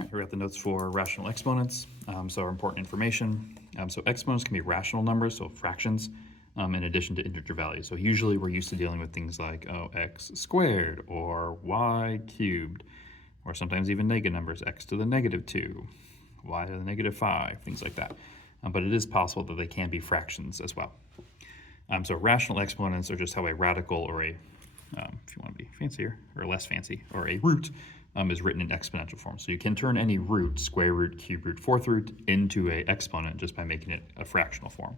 All right, here we have the notes for rational exponents. So important information. So exponents can be rational numbers, so fractions, in addition to integer values. So usually we're used to dealing with things like x squared or y cubed, or sometimes even negative numbers, x to the -2, y to the -5, things like that. But it is possible that they can be fractions as well. So rational exponents are just how a radical or a, if you want to be fancier or less fancy, or a root is written in exponential form. So you can turn any root, square root, cube root, fourth root, into an exponent just by making it a fractional form.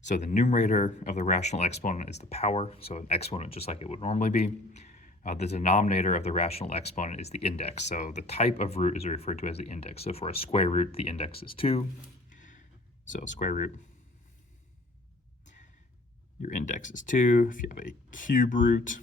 So the numerator of the rational exponent is the power, so an exponent just like it would normally be. The denominator of the rational exponent is the index. So the type of root is referred to as the index. So for a square root, the index is 2. So square root, your index is 2. If you have a cube root,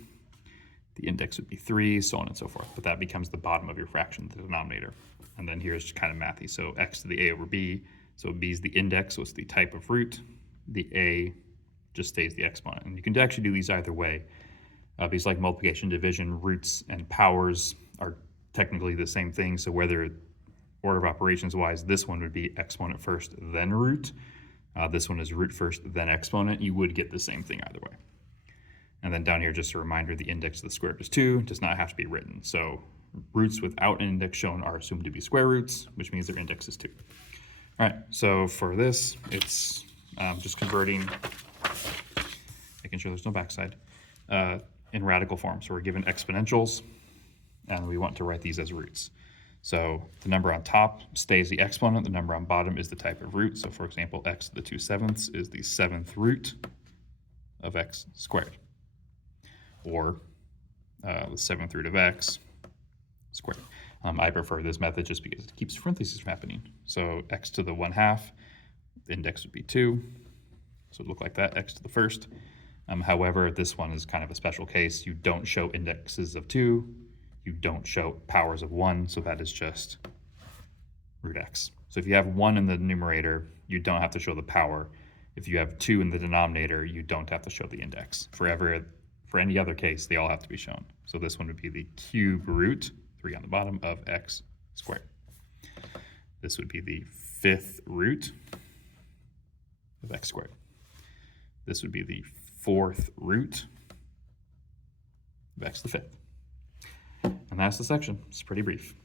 the index would be 3, so on and so forth. But that becomes the bottom of your fraction, the denominator. And then here's kind of mathy. So x to the a over b. So b is the index, so it's the type of root. The a just stays the exponent. And you can actually do these either way. Because like multiplication, division, roots, and powers are technically the same thing. So whether order of operations wise, this one would be exponent first, then root. This one is root first, then exponent. You would get the same thing either way. And then down here, just a reminder, the index of the square root is 2, does not have to be written. So roots without an index shown are assumed to be square roots, which means their index is 2. All right, so for this, it's just converting, making sure there's no backside, in radical form. So we're given exponentials, and we want to write these as roots. So the number on top stays the exponent, the number on bottom is the type of root. So for example, x to the 2/7 is the 7th root of x squared. Or the 7th root of x squared. I prefer this method just because it keeps parentheses from happening. So x to the 1/2, the index would be 2. So it would look like that, x to the first. However, this one is kind of a special case. You don't show indexes of 2. You don't show powers of 1, so that is just root x. So if you have 1 in the numerator, you don't have to show the power. If you have 2 in the denominator, you don't have to show the index. For any other case, they all have to be shown. So this one would be the cube root, 3 on the bottom, of x squared. This would be the 5th root of x squared. This would be the 4th root of x to the 5th. And that's the section. It's pretty brief.